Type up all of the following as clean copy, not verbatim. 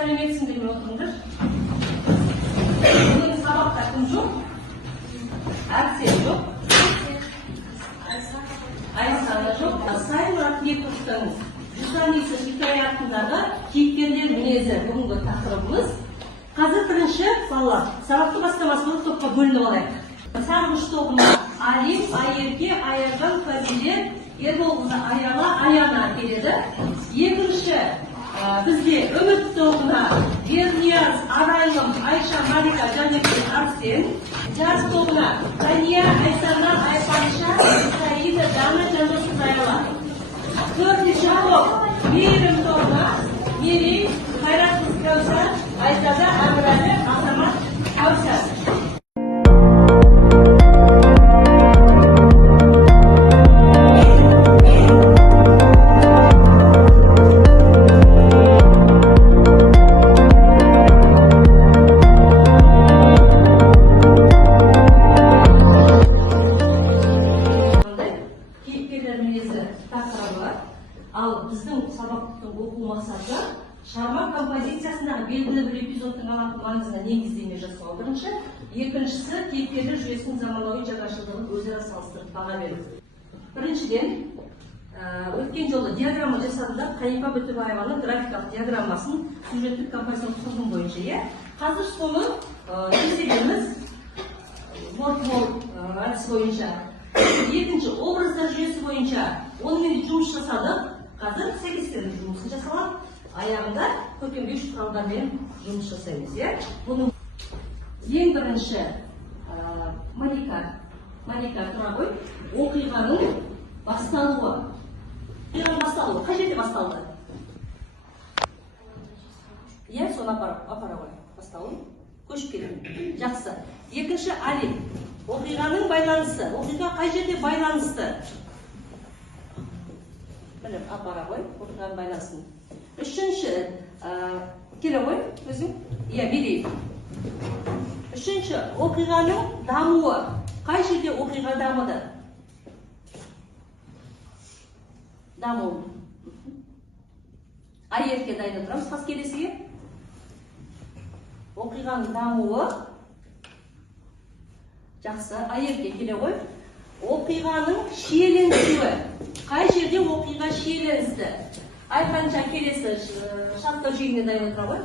Сәлеметсің деп отырыңдар. Бүгін сабақта кім жоқ? Әрсен жоқ. Айсана жоқ. Саймұрат не тұрсаңыз? Жүзаниса хикаятындағы кейіпкерлер мінезі бүгінгі тақырыбымыз. Қазір бірінші балалар сабақты бастамасында топқа бөлініп алайық. Сарғыш тобына Алим, Айерке, Аяржан, Фазиле, Ерболқызы Аяла, Аяна келеді. Екінші бізде Үміт тобына Бернияз, Арайлым, Айша, Марика, және Арсен. Жас тобына Тания, Айсана, Айпанша, Саида, Дана, Жандосыз Аяла. Төртінші Мейірім тобына Мерей, Қайратқыз Кәусар, Айзада, Амырәлі, Азамат, Кәусар. Ал біздің сабақтың оқу мақсаты шығарма композициясындағы белгілі бір эпизодтың алатын маңызына негіздеме жасау бірінші, екіншісі кейіпкерлер жүйесінің заманауи жаңашылдығын өзара салыстырып баға беру. Біріншіден, өткен жолы диаграмма жасадық, Қанипа Бітібаеваның графикалық диаграммасын сюжеттік композициялық құрылым бойынша. Қазір соны есебіміз мол әдіс бойынша. Екінші, образдар жүйесі бойынша онымен жұмыс жасадық. Қазір сәйкестендіру жұмысын жасалып, аяғында көркемдеуші құралдармен жұмыс жасаймыз. Бұның ең бірінші Малика тұра ғой, оқиғаның басталуы. Қай жерде басталды? Соны апара ғой, басталуы. Көшіп келеді. Жақсы. Екінші Алим. Оқиғаның байланысы. Оқиға қай жерде байланысты? Апара ғой, оқиғаның байланысын. Үшінші, келе ғой, өзің? Мерей. Үшінші, оқиғаның дамуы. Қай жерде оқиға дамыды? Дамуы. Айерке дайын отырамыз, қас келесіге? Оқиғаның дамуы. Жақсы, Айерке келе ғой. Оқиғаның шиеленісуі. Қай жерде оқиға шиеленісті? Айқанша келесі шарттау шегіне дайын отыра ғой.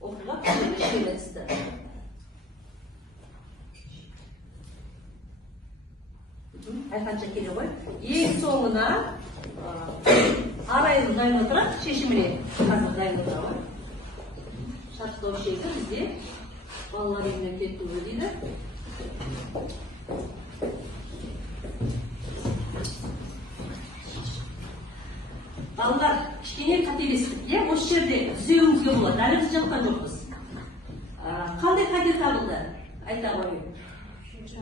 Оқиға шиеленісті. Айқанша келе ғой. Ең соңына арайлы дайын отыра, шешіміне қазір дайын отыра ғой. Шарттау шегі бізде балалар үйінен кетуі дейді. Балалар, кішкене қателестік. Осы жерде түзеуімізге болады. Әлі біз жатқан жоқпыз. Қандай қате табылды? Айта қойын.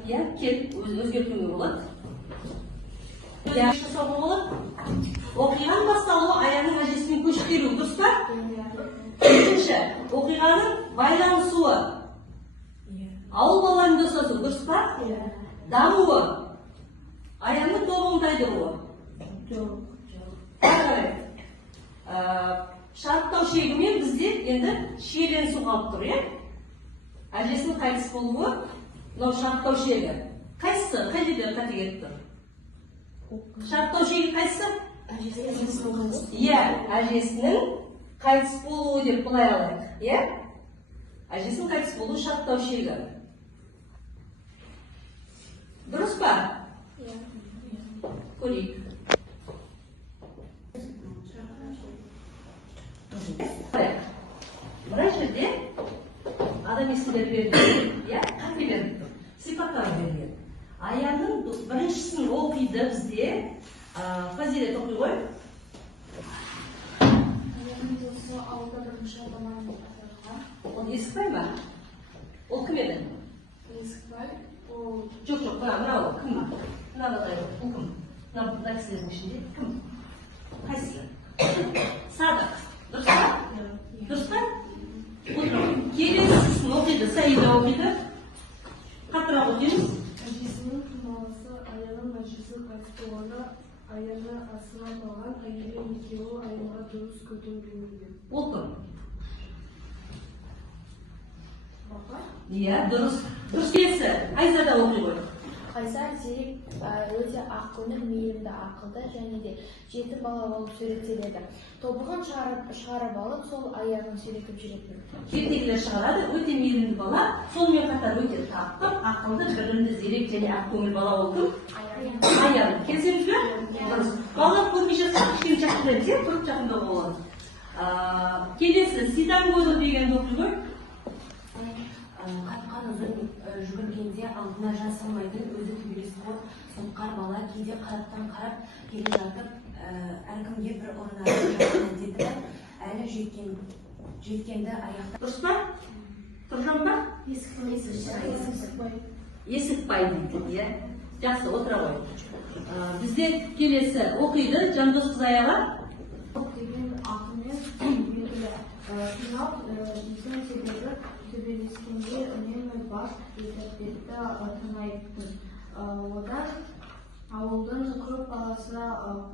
Өзгертуге болады. Жасауға болады. Оқиғаның басталуы аяның әжесімен көшіп келу. Дұрыс па? Екінші, оқиғаның байланысуы. Ауыл балаларын достасу. Дұрыс па? Дамуы. Аяның тоғымдайдыруы. Шарттау шегімен бізде енді шиеленісу қалып тұр. Әжесінің қайтыс болуы, шарттау шегі. Қайсысы? Қай жерде қате кетіп тұр? Шарттау шегі қайсысы? Әжесінің қайтыс болуы деп бұлай алайық. Әжесінің қайтыс болуы шарттау шегі. Дұрыс па? Көрейік. Мына жерде адам есімдер берілген, қате берілген, сипаттар берілген. Аяның біріншісін оқиды бізде, Фазилет оқи ғой. Аяның досы ауылда бірінші адамның атырған. Ол Есікбай ма? Ол кім еді? Есікбай. Жоқ, мынау кім? Мынау кім? Мына кісілердің ішінде кім? Қайсысы? Садық. Дұрыс па? Дұрыс па? Келесісін оқиды, Саида оқиды. Қаттырақ оқимыз. Әжесінің қималысы аяның әжесі қайтыс болғанда Аяны асыламаған әйелі екеуі айымға дұрыс көтерілмейді. Oldu. Баба? Iya, terus biasa. Айзада оқи қой. Қайсар зерек өте ақкөңіл, мейірімді, ақылды және де жетім бала болып суреттеледі. Тобығын шығарып алып, сол аяғын сүйретіп жүретін. Ертегілер шығарады, өте мейірімді бала, сонымен қатар өте тартып, ақылды, білімді, зерек және ақкөңіл бала болды. Аян, келсеңіз бе? Дұрыс. Балалар көрмеше кішкене жақындайды, сен тұрып жақында болады. Келесі, Сиданголу деген оқи ғой. Қатқан ұзын жүгіргенде алдына жас алмайтын өзі төбелесі қор, соққар бала кейде қараптан қарап келе жатып, әркімге бір орнатып деді, әлі жеткенді аяқта. Дұрыс па? Тұржан ба? Есікбай дейді, иә. Жақсы, отыра ғой. Бізде келесі оқиды Жандос Қызаяға. Деген атымен белгілі. Финал ізін себебі төбелескенде үнемі бас етіп тыңайтын. Одан ауылдың көп баласы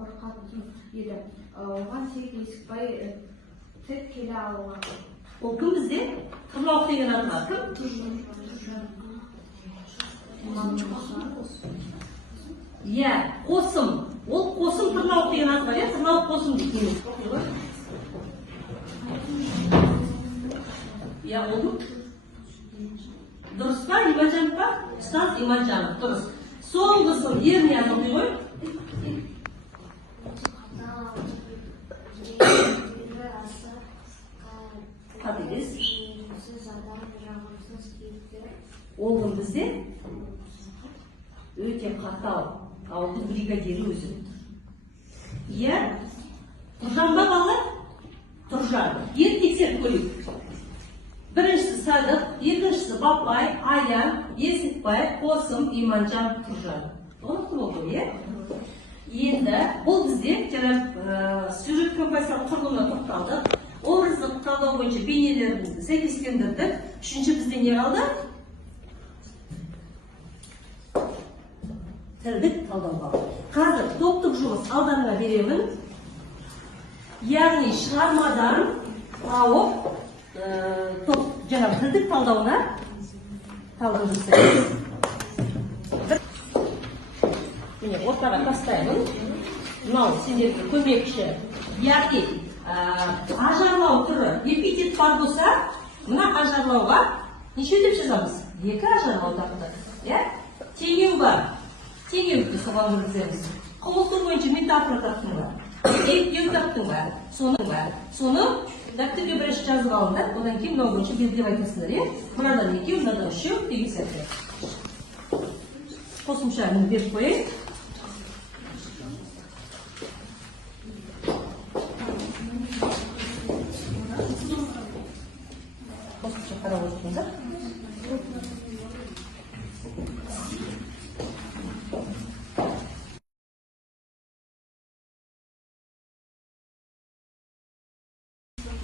қорқатын еді. Оған тек Есікбай тек келе алған. Ол кім бізде? Тұрлауық деген аты бар. Кім? Иә, қосым. Ол қосым Тұрлауық деген аты бар, иә? Тұрлауық қосым дейді. Иә, олды? Дұрыс па, Иманжан ба? Ұстаз Иманжан, дұрыс. Соңғысы еріне оқи ғой. Қатыгез. Ол кім бізде? Өте қатал. Ауылдың бригадирі өзі. Иә? Тұржан ба балалар? Тұржан. Тексеріп көрейік. Біріншісі Садық, екіншісі Бапай, Аян, Есікбай, Қосым, Иманжан, Тұржан. Олықты болды, е? Енді бұл бізде сюжет композициялық құрылымына тоқталдық. Образдық талдау бойынша бейнелерімізді сәйкестендірдік. Үшінші бізде не қалды? Тілдік талдау қалды. Қазір топтық жұмыс алдарына беремін. Яғни шығармадан тауып топ жаңағы тілдік талдауына талдау жасаймыз. Міне ортаға тастаймын. Мынау сендерге көмекші. Яғни ажарлау түрі эпитет бар болса, мына ажарлауға неше деп жазамыз? Екі ажарлау тақты. Теңеу бар. Теңеуді соған көрсетеміз. Құбылтыр бойынша метафора таптың бар. Ектеу таптың бар. Соның бар. Соны дәптерге бірінші жазып алыңдар, одан кейін мынау бойынша белгілеп айтасыңдар, мынадан екеу, мынадан үшеу деген сияқты. Қосымша беріп қояйын. Қосымша қарап отырыңдар.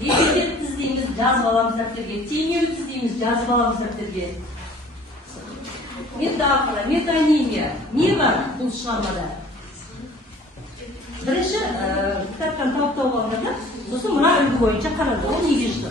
Епитет тіздейміз, жазып аламыз дәптерге. Теңеу тіздейміз, жазып аламыз дәптерге. Метафора, метонимия. Не бар бұл шығармада? Бірінші кітаптан тауып алғанда, сосын мына үлгі бойынша қарады. Ол неге шықты?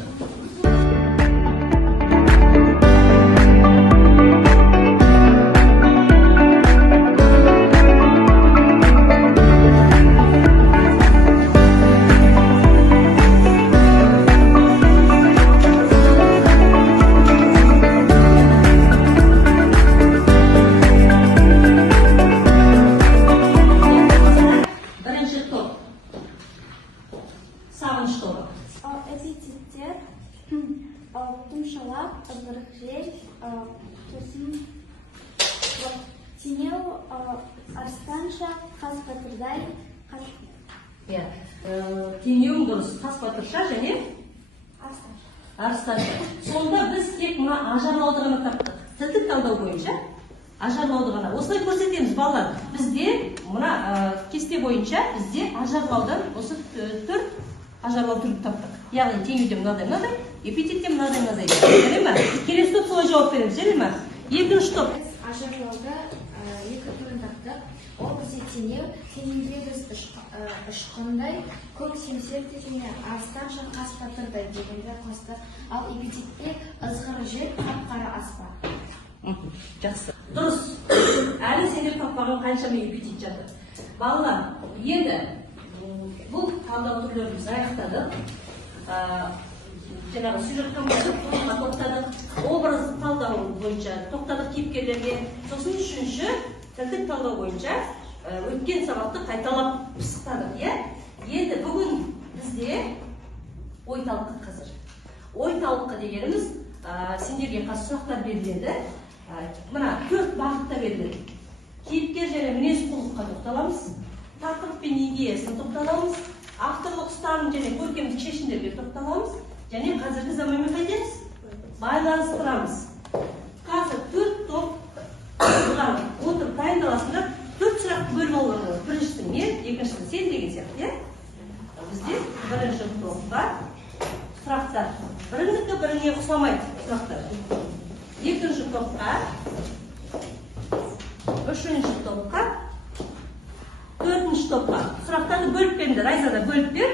Тұмшалап, ызғырық жел, сосын теңеу, арыстанша, қас батырдай, теңеу дұрыс, қас батырша және арыстанша. Сонда біз тек мына ажарлауды ғана таптық. Тілдік талдау бойынша ажарлауды ғана. Осылай көрсетеміз балалар. Бізде мына кесте бойынша бізде ажарлаудан осы түр ажарлау түрін таптық. Яғни теңеуде мынадай, эпитетте мынадай. Жарай ма? Келесі топ солай жауап береміз, жарай ма? Екінші топ. ажарлауда екі түрін таптық. ол бізде теңеу, теңеуде біз ұшқындай, көк семсерде және арыстан шаңқасқа тұрдай дегенде қосты. Ал эпитетте ызғыры жер, қап-қара аспан. Жақсы. Дұрыс. Әлі сендер таппаған қаншама эпитет жатыр. Балалар, енді бұл талдау түрлеріміз аяқтадық. Жаңағы сюжет композицияға тоқтадық, образ талдау бойынша тоқтадық кейіпкерлерге. Сосын үшінші тілдік талдау бойынша өткен сабақты қайталап пысықтадық, иә? Енді бүгін бізде ой талқы қазір. Ой талқы дегеніміз сендерге қазір сұрақтар беріледі. Мына 4 бағытта беріледі. Кейіпкер және мінез құлыққа тоқталамыз, тақырып пен идеясына тоқталамыз, авторлық ұстаным және көркемдік шешімдерге тоқталамыз, және қазіргі заманмен қайтеміз? Байланыстырамыз. Қазір 4 топ отырып дайындаласында 4 сұрақты бөліп алуға болады. Біріншісі мен, екіншісі сен деген сияқты, иә? Бізде бірінші топқа сұрақтар. Бірінікі біріне ұқсамайды сұрақтар. Екінші топқа, үшінші топқа, төртінші топқа сұрақтарды бөліп беріңдер. Айзада бөліп бер.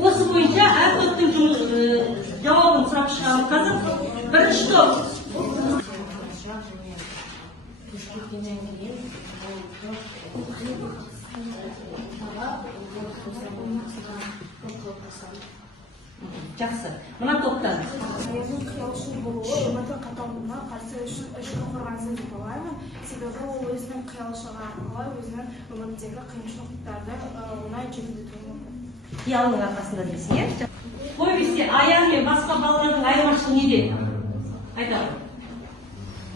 Осы бойынша әр топтың жауабын сұрап шығамын. Қазір бірінші топ. Жақсы. Мына топтан. Аяздың қиялшыл болуы өмірдің қаталдығына қарсы ішкі қорғанысы деп ойлаймын. Себебі ол өзінің қиялшылығы арқылы өзінің өміріндегі қиыншылықтарды оңай жеңілдетуі мүмкін. Қиялының арқасында дейсің, иә? Повесте Аян мен басқа балалардың айырмашылығы неде? Айтамын.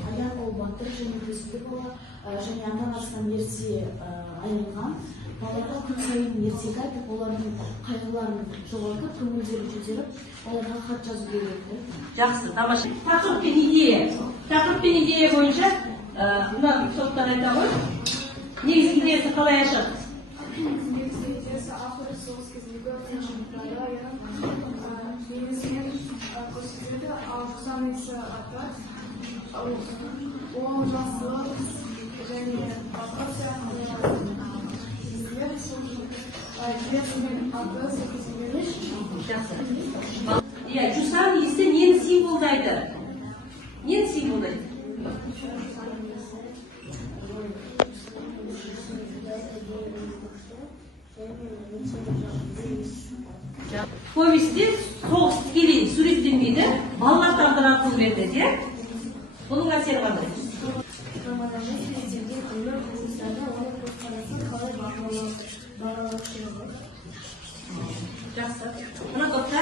Аян ол батыр және төзімді бала, және ата-анасынан ерте айырылған. Балаларға күн сайын ертегі айтып, олардың қайғыларын жоғалтып, көңілдерін көтеріп, оларға хат жазу керек. Жақсы, тамаша. Тақырып пен идея. Тақырып пен идея бойынша мына топтан айтамын. Негізгі идеясы қалай ашады? Негізгі идеясы авторы соғыс кезіндегі қиыншылықтарды аян негізінен көрсетеді, ал жусанысы аты ол жасылық және басқа сияқты Жақсы. Иә, жусан иісі нені символдайды? Нені символдайды? Повесте соғыс тікелей суреттенбейді, балалар тағдыры арқылы беріледі, иә? Бұның әсері қандай? Романдағы суреттелген өмір құбылыстарды оның көзқарасын қалай бағалап шығады? Жақсы. Мына топта?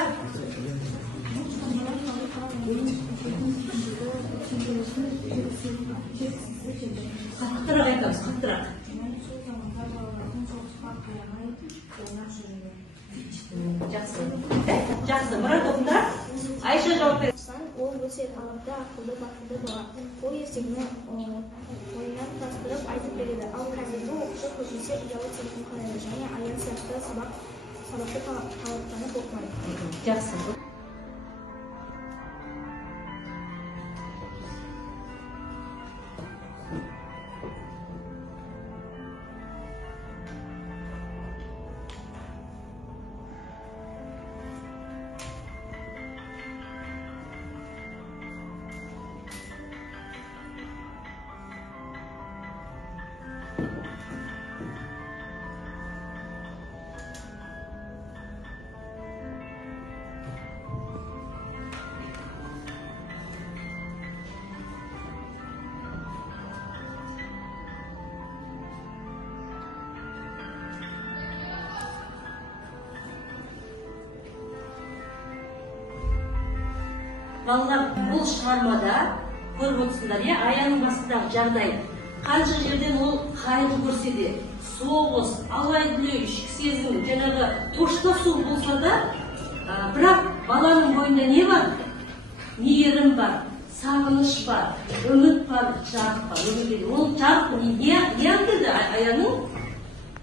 Қаттырақ айтамыз, қаттырақ. Жақсы. Жақсы. Мына топта Айша жауап береді. Ол өсет алапта ақылды батылды бала. Ол ертегіні ойынан бастырып айтып береді. Ал қазіргі оқушы көбінесе ұялы телефон қарайды және Аян сияқты сабақты талаптанып оқымайды. Жақсы. Балалар, бұл шығармада көріп отырсыңдар, иә, Аянның басындағы жағдай. Қанша жерден ол қайғы көрседе, соғыс, алай-дүлей, ішкі сезім, жаңағы тоштасу болса да, бірақ баланың бойында не бар? мейірім бар, сағыныш бар, үміт бар, жарық бар өмірге. Ол жарық не әкелді Аяның?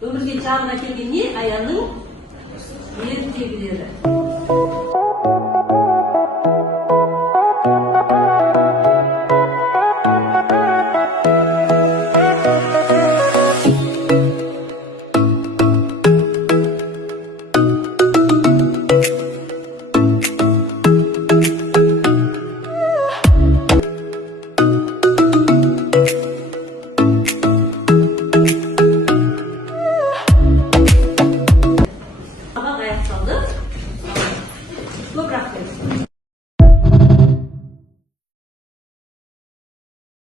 Өмірге жарық әкелген не? Аяның ертегілері.